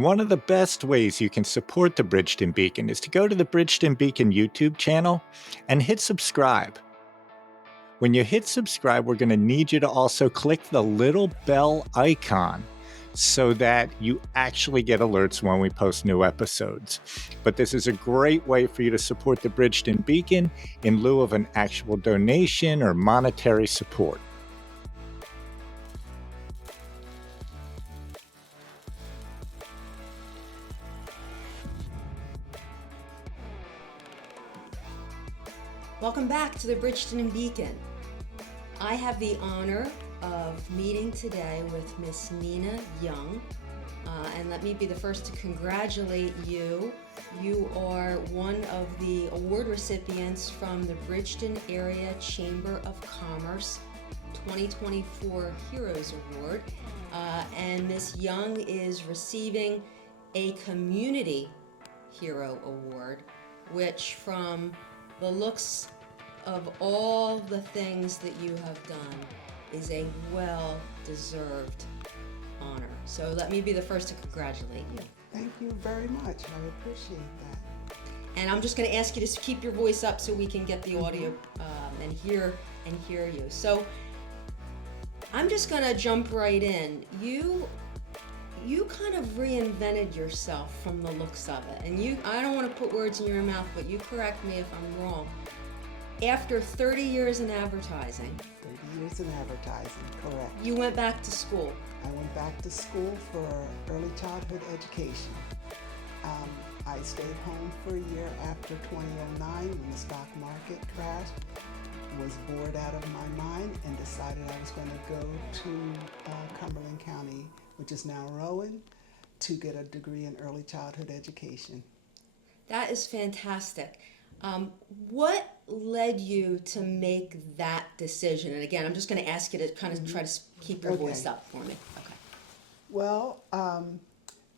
One of the best ways you can support the Bridgeton Beacon is to go to the Bridgeton Beacon YouTube channel and hit subscribe. When you hit subscribe, we're going to need you to also click the little bell icon so that you actually get alerts when we post new episodes. But this is a great way for you to support the Bridgeton Beacon in lieu of an actual donation or monetary support. Welcome back to the Bridgeton Beacon. I have the honor of meeting today with Miss Nina Young, and let me be the first to congratulate you. You are one of the award recipients from the Bridgeton Area Chamber of Commerce 2024 Heroes Award, and Miss Young is receiving a Community Hero Award, which from the looks of all the things that you have done is a well-deserved honor. So let me be the first to congratulate you. Thank you very much. I appreciate that. And I'm just going to ask you to keep your voice up so we can get the audio and hear you. So I'm just going to jump right in. You kind of reinvented yourself from the looks of it. And I don't want to put words in your mouth, but you correct me if I'm wrong. After 30 years in advertising. 30 years in advertising, correct. You went back to school. I went back to school for early childhood education. I stayed home for a year after 2009 when the stock market crashed. Was bored out of my mind and decided I was going to go to Cumberland County, which is now Rowan, to get a degree in early childhood education. That is fantastic. What led you to make that decision? And again, I'm just going to ask you to kind of try to keep your voice up for me. Okay. Well,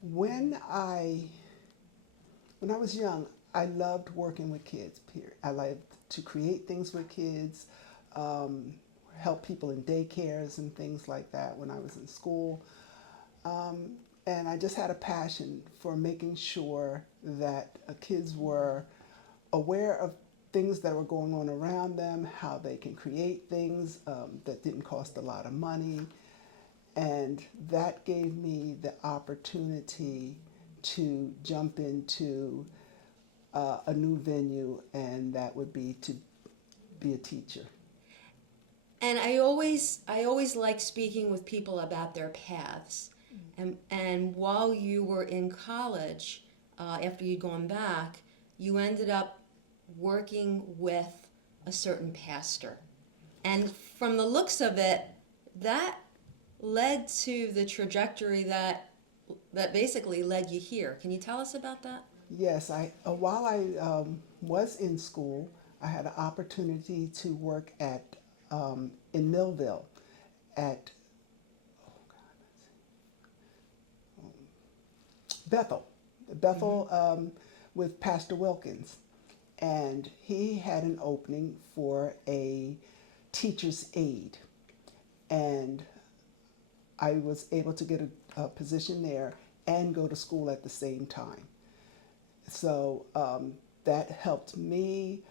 when I was young, I loved working with kids, period. I loved to create things with kids, help people in daycares and things like that when I was in school. And I just had a passion for making sure that kids were aware of things that were going on around them, how they can create things that didn't cost a lot of money. And that gave me the opportunity to jump into a new venue, and that would be to be a teacher. And I always like speaking with people about their paths. And while you were in college, after you'd gone back, you ended up working with a certain pastor. And from the looks of it, that led to the trajectory that basically led you here. Can you tell us about that? Yes, while I was in school, I had an opportunity to work at in Millville at Bethel with Pastor Wilkins, and he had an opening for a teacher's aide, and I was able to get a position there and go to school at the same time. So that helped me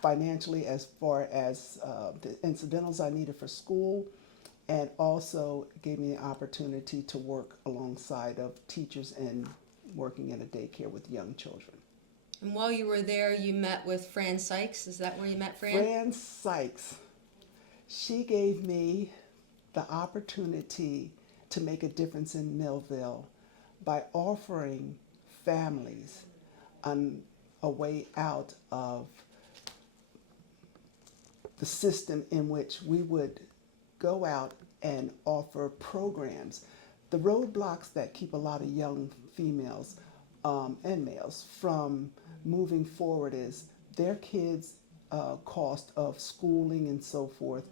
financially as far as the incidentals I needed for school, and also gave me the opportunity to work alongside of teachers and working in a daycare with young children. And while you were there, you met with Fran Sykes. Is that where you met Fran? Fran Sykes. She gave me the opportunity to make a difference in Millville by offering families a way out of the system in which we would go out and offer programs. The roadblocks that keep a lot of young females and males from moving forward is their kids' cost of schooling and so forth.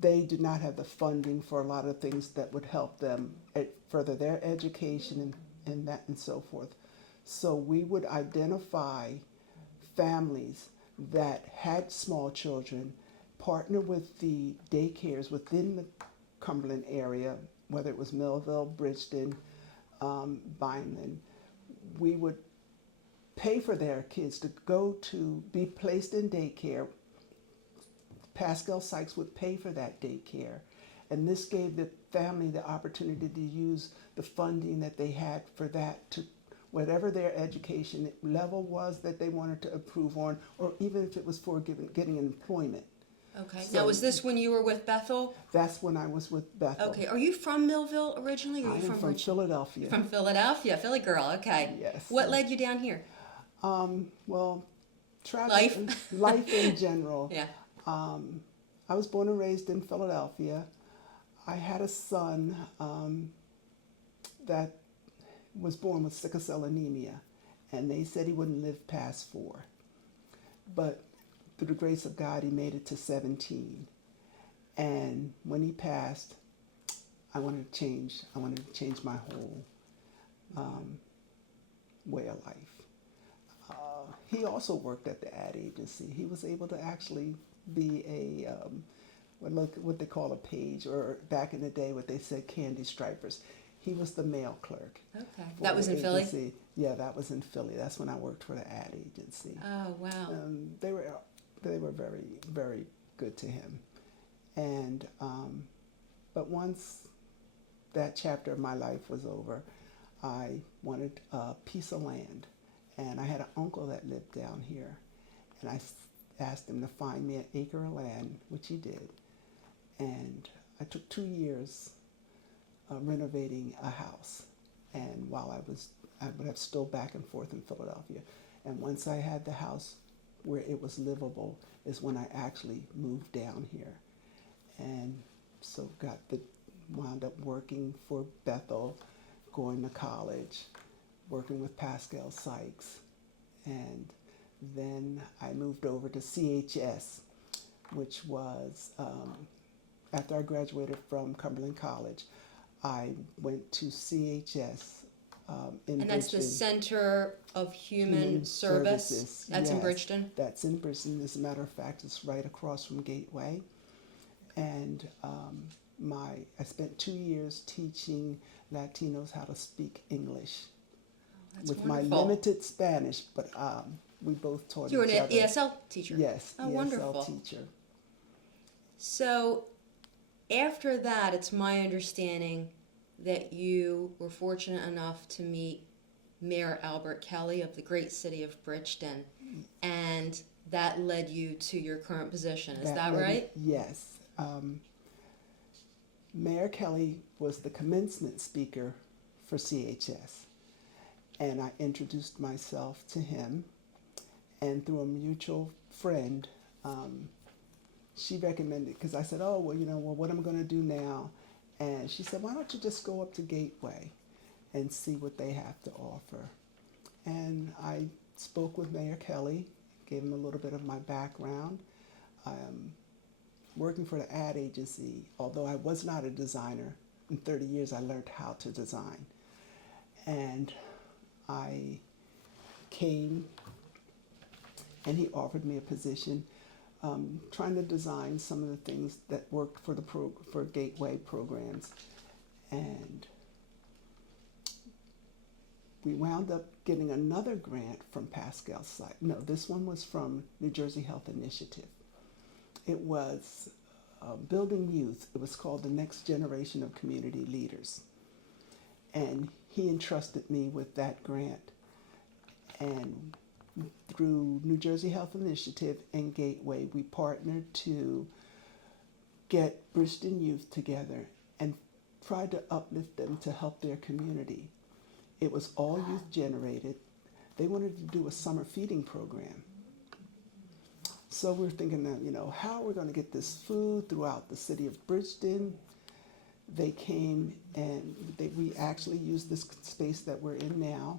They do not have the funding for a lot of things that would help them further their education and that and so forth. So we would identify families that had small children, partner with the daycares within the Cumberland area, whether it was Millville, Bridgeton, Vineland, we would pay for their kids to go to be placed in daycare. Pascal Sykes would pay for that daycare. And this gave the family the opportunity to use the funding that they had for that to whatever their education level was that they wanted to improve on, or even if it was for getting employment. Okay. So, now, was this when you were with Bethel? That's when I was with Bethel. Okay. Are you from Millville originally, or are you I'm from Philadelphia. From Philadelphia, Philly girl. Okay. Yes. What led you down here? Well, travel, Life in general. Yeah. I was born and raised in Philadelphia. I had a son that was born with sickle cell anemia, and they said he wouldn't live past 4. But through the grace of God, he made it to 17. And when he passed, I wanted to change. I wanted to change my whole way of life. He also worked at the ad agency. He was able to actually be a what they call a page, or back in the day what they said candy stripers. He was the mail clerk. Okay. That was in agency. Philly? Yeah, that was in Philly. That's when I worked for the ad agency. Oh, wow. They were very, very good to him. And but once that chapter of my life was over, I wanted a piece of land. And I had an uncle that lived down here. And I asked him to find me an acre of land, which he did. And I took 2 years renovating a house. And while I would have still back and forth in Philadelphia. And once I had the house where it was livable is when I actually moved down here. And so wound up working for Bethel, going to college, working with Pascal Sykes. And then I moved over to CHS, which was, after I graduated from Cumberland College, I went to CHS in Bridgeton. And that's the Center of Human Services. That's in Bridgeton? That's in Bridgeton. As a matter of fact, it's right across from Gateway. And I spent 2 years teaching Latinos how to speak English. That's with wonderful. My limited Spanish, but we both taught each other. You were an ESL teacher? Yes, Oh, ESL wonderful. teacher. So after that, it's my understanding that you were fortunate enough to meet Mayor Albert Kelly of the great city of Bridgeton, and that led you to your current position. Is that right? Yes. Mayor Kelly was the commencement speaker for CHS, and I introduced myself to him, and through a mutual friend, she recommended, because I said, what am I going to do now? And she said, why don't you just go up to Gateway and see what they have to offer? And I spoke with Mayor Kelly, gave him a little bit of my background. Working for the ad agency, although I was not a designer, in 30 years I learned how to design. And I came, and he offered me a position trying to design some of the things that worked for for Gateway programs. And we wound up getting another grant from Pascal Sykes. No, this one was from New Jersey Health Initiative. It was building youth. It was called the Next Generation of Community Leaders. And he entrusted me with that grant. And through New Jersey Health Initiative and Gateway, we partnered to get Bridgeton youth together and tried to uplift them to help their community. It was all youth generated. They wanted to do a summer feeding program. So we're thinking that, how are we going to get this food throughout the city of Bridgeton? They came and we actually used this space that we're in now,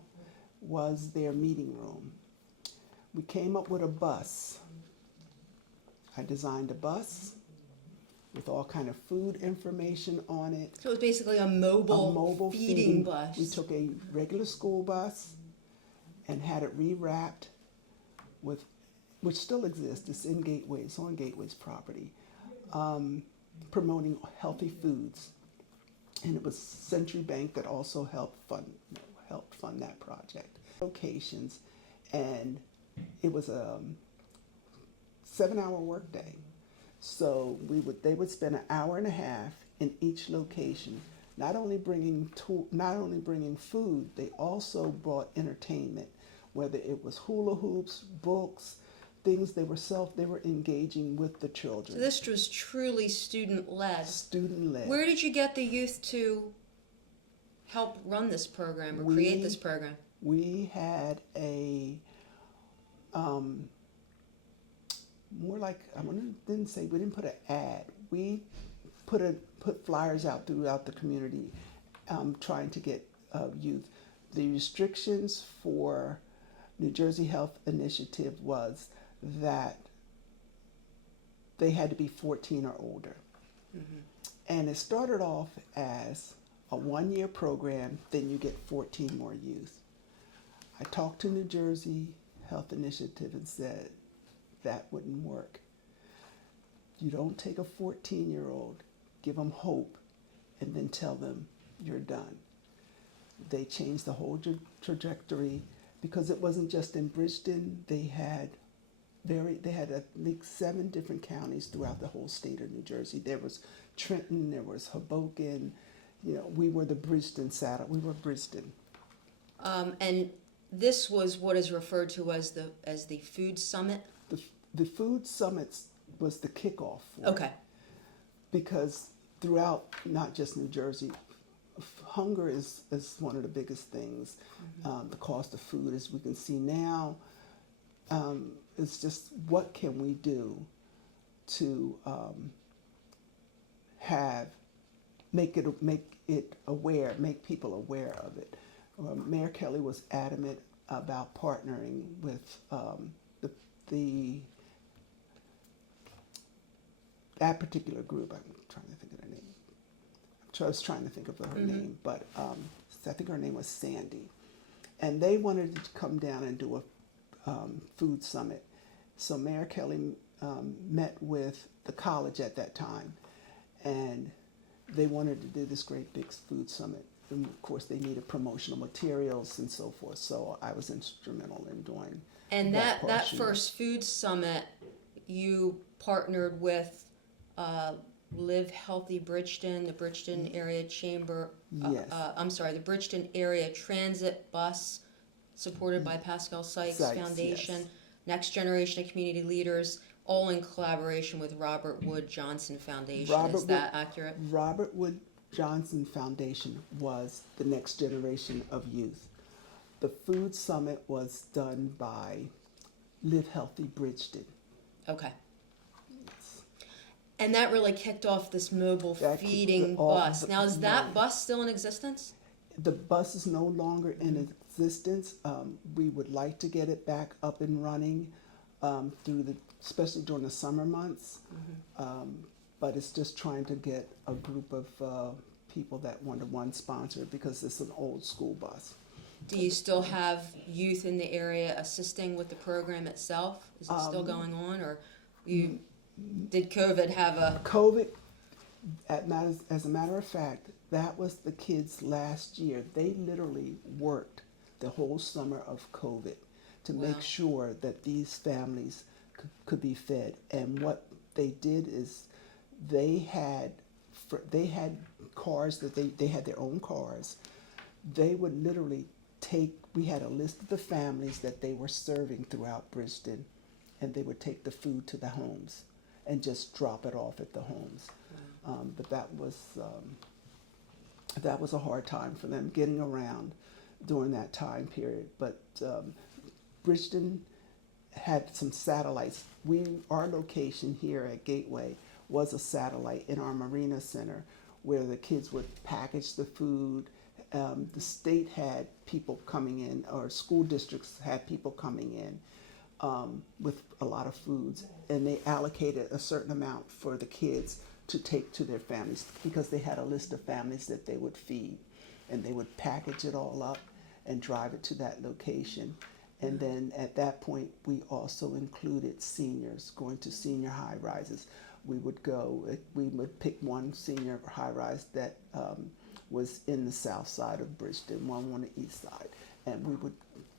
was their meeting room. We came up with a bus. I designed a bus with all kind of food information on it. So it was basically a mobile feeding bus. We took a regular school bus and had it rewrapped with, which still exists. It's in Gateway. It's on Gateway's property. promoting healthy foods, and it was Century Bank that also helped fund that project. Locations, and it was a 7-hour workday. So they would spend an hour and a half in each location, not only bringing food, they also brought entertainment, whether it was hula hoops, books, things they were engaging with the children. So this was truly student-led. Student-led. Where did you get the youth to help run this program or create this program? We had a more like, we didn't put an ad. We put flyers out throughout the community, trying to get youth. The restrictions for New Jersey Health Initiative was that they had to be 14 or older. Mm-hmm. And it started off as a 1-year program, then you get 14 more youth. I talked to New Jersey Health Initiative and said, that wouldn't work. You don't take a 14-year-old, give them hope, and then tell them you're done. They changed the whole trajectory, because it wasn't just in Bridgeton. They had I think 7 different counties throughout the whole state of New Jersey. There was Trenton, there was Hoboken. We were the Bridgeton saddle. We were Bridgeton. And this was what is referred to as the food summit. The food summits was the kickoff for Okay. it, because throughout not just New Jersey, hunger is one of the biggest things. Mm-hmm. The cost of food, as we can see now, it's just, what can we do to make people aware of it. Mayor Kelly was adamant about partnering with that particular group. I'm trying to think of their name. I was trying to think of her mm-hmm. name, but I think her name was Sandy. And they wanted to come down and do a food summit. So Mayor Kelly met with the college at that time, and they wanted to do this great big food summit. And of course, they needed promotional materials and so forth. So I was instrumental in doing. And that first food summit, you partnered with Live Healthy Bridgeton, the Bridgeton Area Chamber. Yes. The Bridgeton Area Transit Bus, supported by Pascal Sykes Foundation. Yes. Next Generation of Community Leaders, all in collaboration with Robert Wood Johnson Foundation. Is that accurate? Robert Wood Johnson Foundation was the Next Generation of Youth. The food summit was done by Live Healthy Bridgeton. Okay. Yes. And that really kicked off this mobile feeding bus. Now, is that bus still in existence? The bus is no longer in existence. We would like to get it back up and running especially during the summer months. Mm-hmm. But it's just trying to get a group of people that want to sponsor it, because it's an old school bus. Do you still have youth in the area assisting with the program itself? Is it still going on, or did COVID have a... COVID, as a matter of fact, that was the kids last year. They literally worked the whole summer of COVID to make sure that these families could be fed. And what they did is they had cars that they had their own cars. They would literally we had a list of the families that they were serving throughout Bridgeton, and they would take the food to the homes and just drop it off at the homes. But that was a hard time for them getting around during that time period. But Bridgeton had some satellites. Our location here at Gateway was a satellite in our Marina Center, where the kids would package the food. The state had people coming in, or school districts had people coming in with a lot of foods, and they allocated a certain amount for the kids to take to their families, because they had a list of families that they would feed, and they would package it all up and drive it to that location. And then at that point, we also included seniors going to senior high rises. we would go, we would pick one senior high-rise that was in the south side of Bridgeton, one on the east side, and we would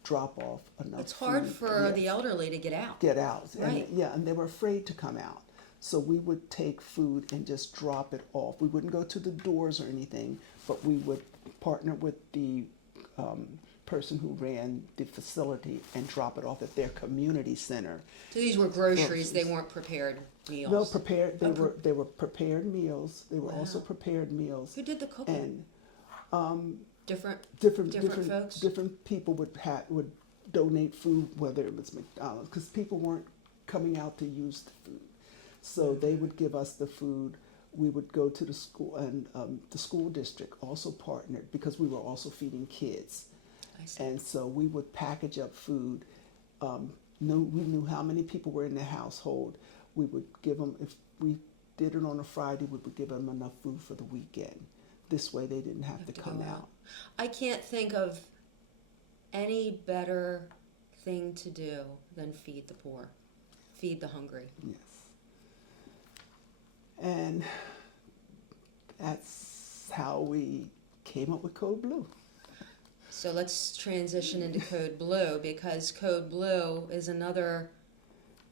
drop off enough It's hard food, for the elderly to get out. get out. Right. And they were afraid to come out. So we would take food and just drop it off. We wouldn't go to the doors or anything, but we would partner with the person who ran the facility and drop it off at their community center. So these were groceries, they weren't prepared meals? No, prepared. They were prepared meals. They were also Wow. prepared meals. Who did the cooking? And Different folks? different people would donate food, whether it was McDonald's, because people weren't coming out to use the food. So they would give us the food. We would go to the school, and the school district also partnered because we were also feeding kids. I see. And so we would package up food. We knew how many people were in the household. We would give them, if we did it on a Friday, we would give them enough food for the weekend. This way they didn't have to come out. I can't think of any better thing to do than feed the poor, feed the hungry. Yes. And that's how we came up with Code Blue. So let's transition into Code Blue, because Code Blue is another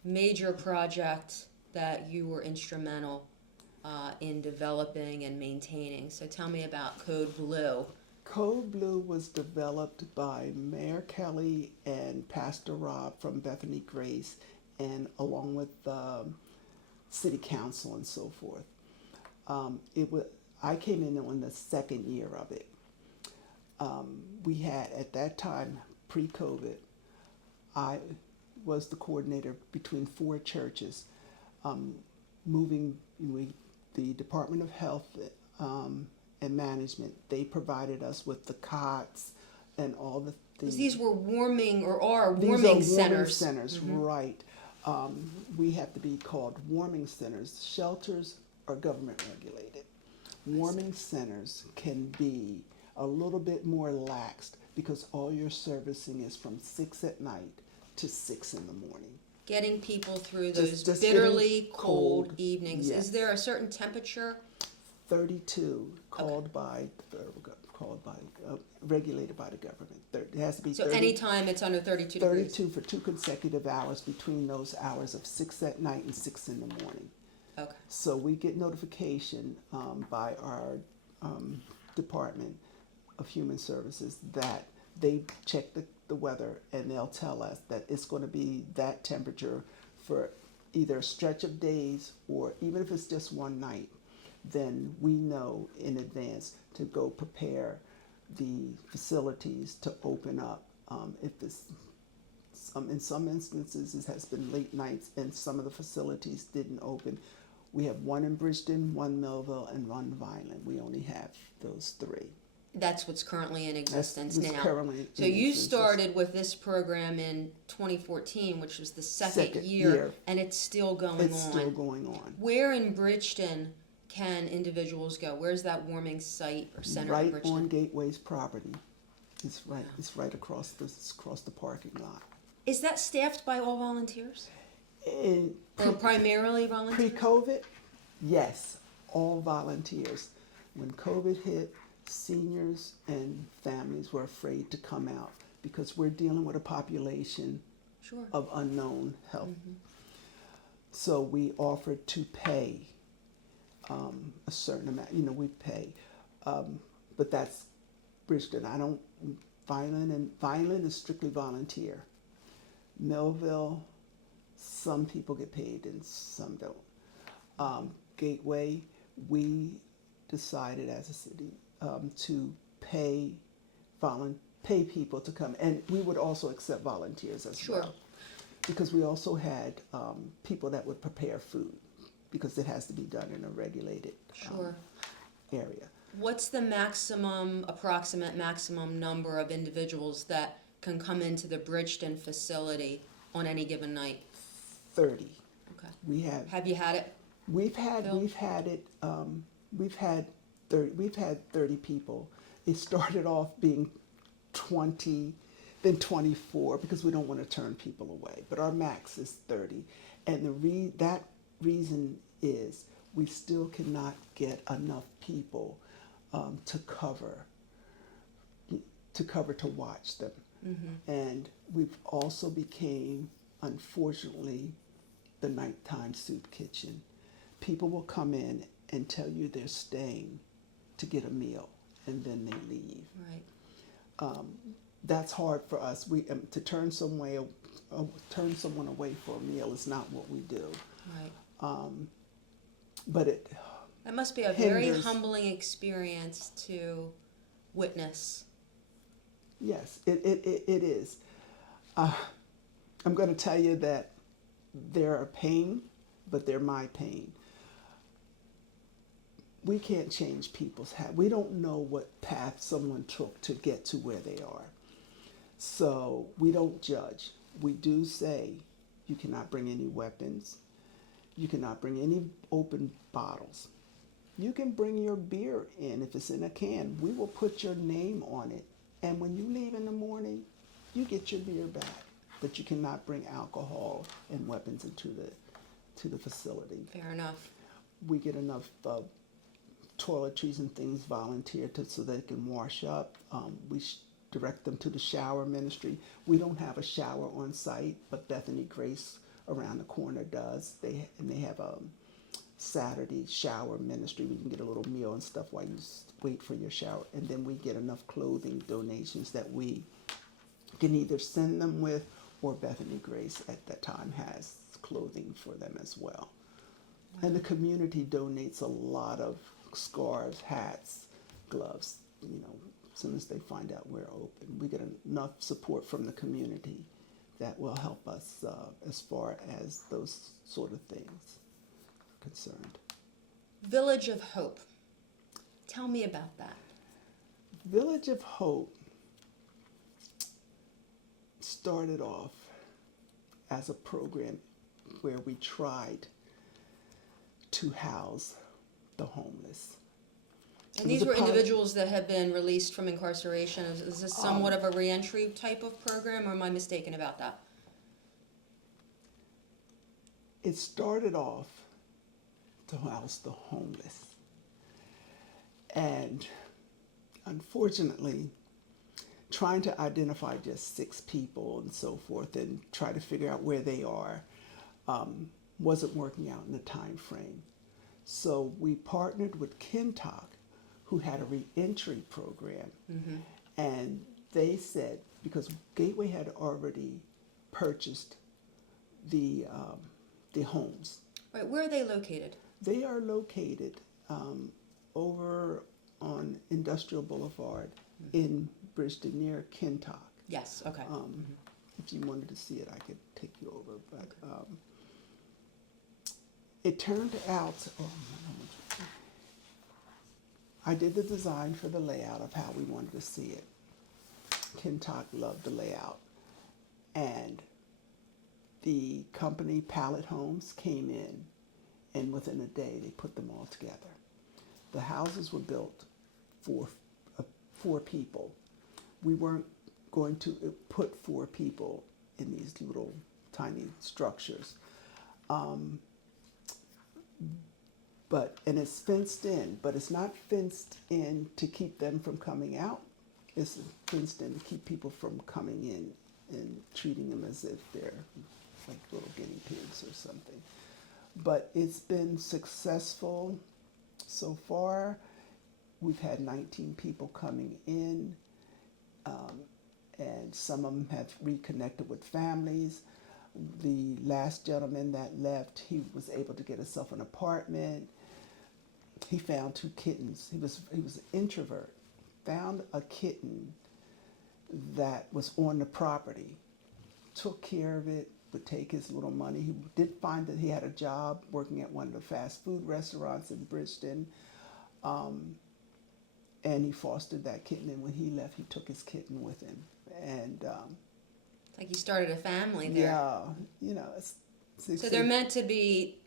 major project that you were instrumental in developing and maintaining. So tell me about Code Blue. Code Blue was developed by Mayor Kelly and Pastor Rob from Bethany Grace, and along with City Council and so forth. I came in on the second year of it. We had, at that time, pre-COVID, I was the coordinator between 4 churches, the Department of Health and Management. They provided us with the cots and all the things. These were warming, or are These warming are centers. centers, right. We have to be called warming centers. Shelters are government regulated. Warming centers can be a little bit more laxed because all your servicing is from 6 at night to 6 in the morning. Getting people through those Just bitterly getting cold cold, evenings. yes. Is there a certain temperature? 32 called by regulated by the government. It has to be So 30, anytime it's under 32 degrees? 32 for 2 consecutive hours between those hours of 6 at night and 6 in the morning. Okay. So we get notification by our Department of Human Services that they check the weather, and they'll tell us that it's going to be that temperature for either a stretch of days, or even if it's just one night, then we know in advance to go prepare the facilities to open up. If it's in some instances it has been late nights and some of the facilities didn't open. We have one in Bridgeton, one Millville, and one Vineland. We only have those 3. That's what's currently in existence That's now. currently So in you existence. started with this program in 2014, which was the second year, and it's still going on. It's still going on. Where in Bridgeton can individuals go? Where's that warming site or center in Right Bridgeton? on Gateway's property. It's right across the parking lot. Is that staffed by all volunteers? And Or primarily volunteers? pre-COVID, yes, all volunteers. When COVID hit, seniors and families were afraid to come out because we're dealing with a population Sure. of unknown health. So we offered to pay a certain amount. We pay, but that's Bridgeton. Vineland is strictly volunteer. Millville, some people get paid and some don't. Gateway, we decided as a city to pay people to come, and we would also accept volunteers as Sure. well, because we also had people that would prepare food, because it has to be done in a regulated Sure. area. What's the approximate maximum number of individuals that can come into the Bridgeton facility on any given night? 30. Okay. We have. Have you had it? We've had Phil? we've had 30 people. It started off being 20, then 24, because we don't want to turn people away. But our max is 30, and that reason is we still cannot get enough people to watch them. And we've also became, unfortunately, the nighttime soup kitchen. People will come in and tell you they're staying to get a meal, and then they leave. Right. That's hard for us. We to turn someone away for a meal is not what we do. Right. But it That must be a very humbling experience to witness. Yes, it is. I'm going to tell you that they're a pain, but they're my pain. We can't change people's habits. We don't know what path someone took to get to where they are. So we don't judge. We do say you cannot bring any weapons. You cannot bring any open bottles. You can bring your beer in if it's in a can. We will put your name on it. And when you leave in the morning, you get your beer back. But you cannot bring alcohol and weapons into the facility. Fair enough. We get enough toiletries and things volunteered so they can wash up. We direct them to the shower ministry. We don't have a shower on site, but Bethany Grace around the corner does. They have a Saturday shower ministry. We can get a little meal and stuff while you wait for your shower. And then we get enough clothing donations that we can either send them with, or Bethany Grace at that time has clothing for them as well. Wow. And the community donates a lot of scarves, hats, gloves. You know, as soon as they find out we're open, we get enough support from the community that will help us as far as those sort of things are concerned. Village of Hope. Tell me about that. Village of Hope started off as a program where we tried to house the homeless. And these were individuals that had been released from incarceration. Is this somewhat of a reentry type of program, or am I mistaken about that? It started off to house the homeless. And unfortunately, trying to identify just 6 people and so forth and try to figure out where they are wasn't working out in the time frame. So we partnered with Kentuck, who had a reentry program. Mm-hmm. And they said, because Gateway had already purchased the homes. Right, where are they located? They are located over on Industrial Boulevard in Bridgeton near Kentuck. Yes, okay. If you wanted to see it, I could take you over. But it turned out, I did the design for the layout of how we wanted to see it. Kentuck loved the layout. And the company Pallet Homes came in, and within a day they put them all together. The houses were built for 4 people. We weren't going to put 4 people in these little tiny structures. And it's fenced in, but it's not fenced in to keep them from coming out. It's fenced in to keep people from coming in and treating them as if they're like little guinea pigs or something. But it's been successful so far. We've had 19 people coming in, and some of them have reconnected with families. The last gentleman that left, he was able to get himself an apartment. He found 2 kittens. He was an introvert. Found a kitten that was on the property. Took care of it, would take his little money. He did find that he had a job working at one of the fast food restaurants in Bridgeton. And he fostered that kitten, and when he left, he took his kitten with him. And it's like you started a family there. Yeah, you know. So they're meant to be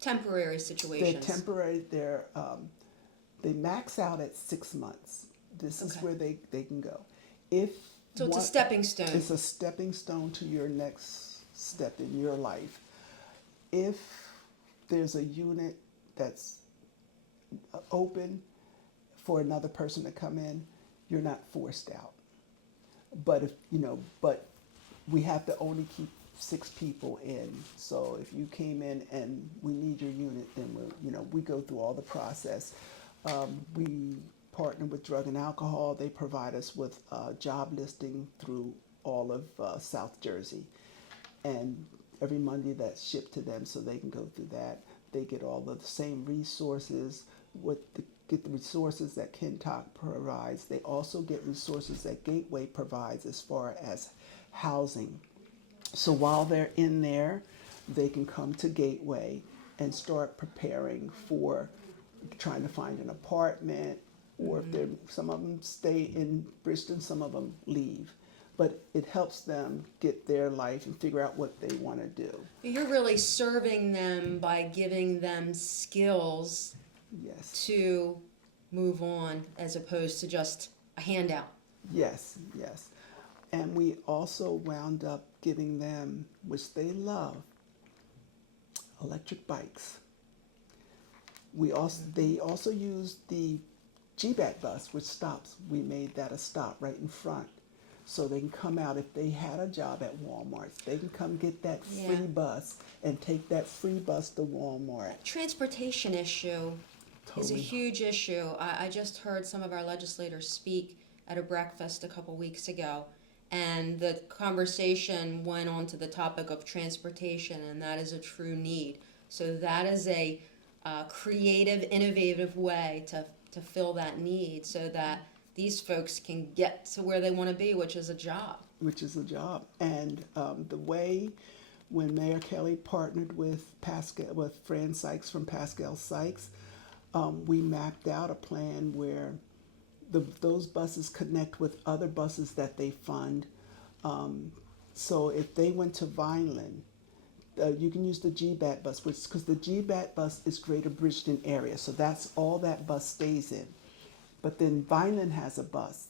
temporary situations. They're temporary. They max out at 6 months. This is where they can go. So it's a stepping stone. It's a stepping stone to your next step in your life. If there's a unit that's open for another person to come in, you're not forced out. But but we have to only keep 6 people in. So if you came in and we need your unit, then we go through all the process. We partner with Drug and Alcohol. They provide us with job listing through all of South Jersey, and every Monday that's shipped to them, so they can go through that. They get all of the same resources get the resources that Kentuck provides. They also get resources that Gateway provides as far as housing. So while they're in there, they can come to Gateway and start preparing for trying to find an apartment, or if some of them stay in Bridgeton, some of them leave. But it helps them get their life and figure out what they want to do. You're really serving them by giving them skills Yes. to move on, as opposed to just a handout. Yes. And we also wound up giving them, which they love, electric bikes. They also used the GBAT bus, which stops. We made that a stop right in front. So they can come out if they had a job at Walmart. They can come get that free bus and take that free bus to Walmart. Transportation issue is a huge issue. I just heard some of our legislators speak at a breakfast a couple weeks ago, and the conversation went on to the topic of transportation, and that is a true need. So that is a creative, innovative way to fill that need, so that these folks can get to where they want to be, which is a job. And the way, when Mayor Kelly partnered with Fran Sykes from Pascal Sykes, we mapped out a plan where those buses connect with other buses that they fund. So if they went to Vineland, you can use the GBAT bus, because the GBAT bus is Greater Bridgeton area, so that's all that bus stays in. But then Vineland has a bus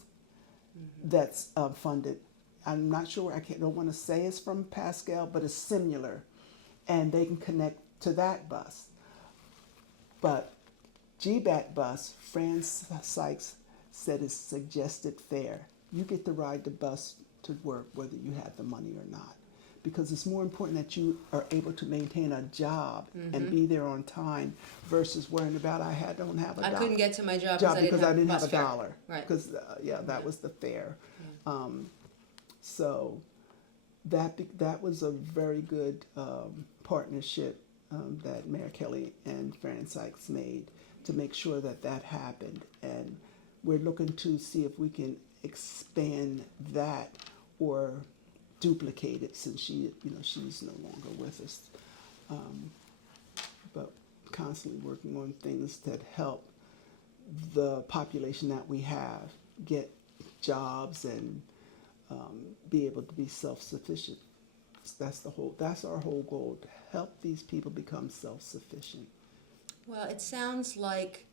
that's funded. I'm not sure, don't want to say it's from Pascal, but it's similar. And they can connect to that bus. But GBAT bus, Fran Sykes said, is suggested fare. You get to ride the bus to work whether you have the money or not. Because it's more important that you are able to maintain a job and be there on time versus worrying about I couldn't get to my job because I didn't have a fare. dollar. Right. Because that was the fare. So that was a very good partnership that Mayor Kelly and Fran Sykes made to make sure that happened. And we're looking to see if we can expand that or duplicate it, since she's no longer with us. But constantly working on things that help the population that we have get jobs and be able to be self-sufficient. That's our whole goal, to help these people become self-sufficient. Well, it sounds like,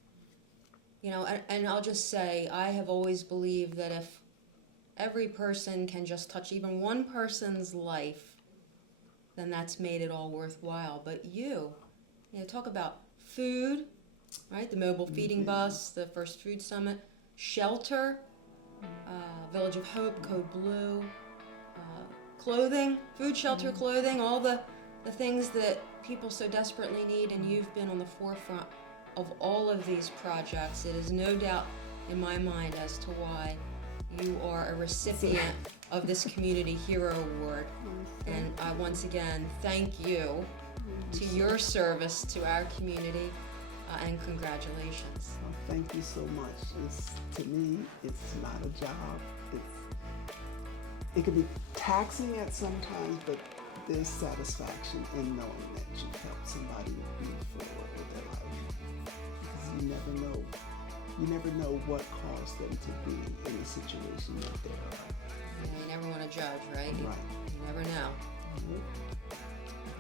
and I'll just say, I have always believed that if every person can just touch even one person's life, then that's made it all worthwhile. But talk about food, right? The mobile feeding bus, the first food summit, shelter, Village of Hope, Code Blue, clothing, food, shelter, clothing, all the things that people so desperately need, and you've been on the forefront of all of these projects. It is no doubt in my mind as to why you are a recipient of this Community Hero Award. And I once again thank you to your service to our community, and congratulations. Well, thank you so much. To me, it's not a job. It can be taxing at some times, but there's satisfaction in knowing that you helped somebody move forward with their life. Because you never know what caused them to be in a situation that they're in. You never want to judge, right? Right. You never know.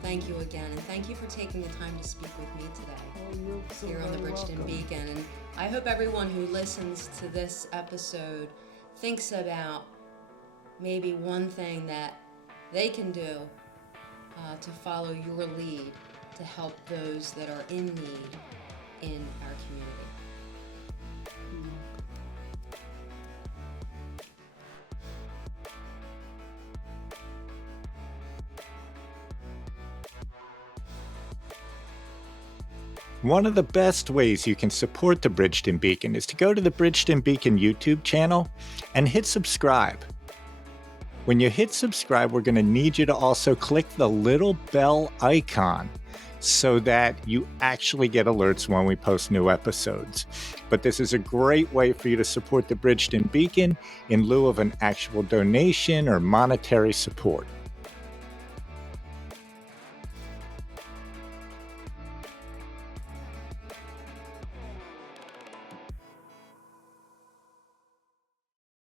Thank you again, and thank you for taking the time to speak with me today. Oh, you're so here on the Bridgeton Beacon. And I hope everyone who listens to this episode thinks about maybe one thing that they can do to follow your lead to help those that are in need in our community. One of the best ways you can support the Bridgeton Beacon is to go to the Bridgeton Beacon YouTube channel and hit subscribe. When you hit subscribe, we're going to need you to also click the little bell icon so that you actually get alerts when we post new episodes. But this is a great way for you to support the Bridgeton Beacon in lieu of an actual donation or monetary support.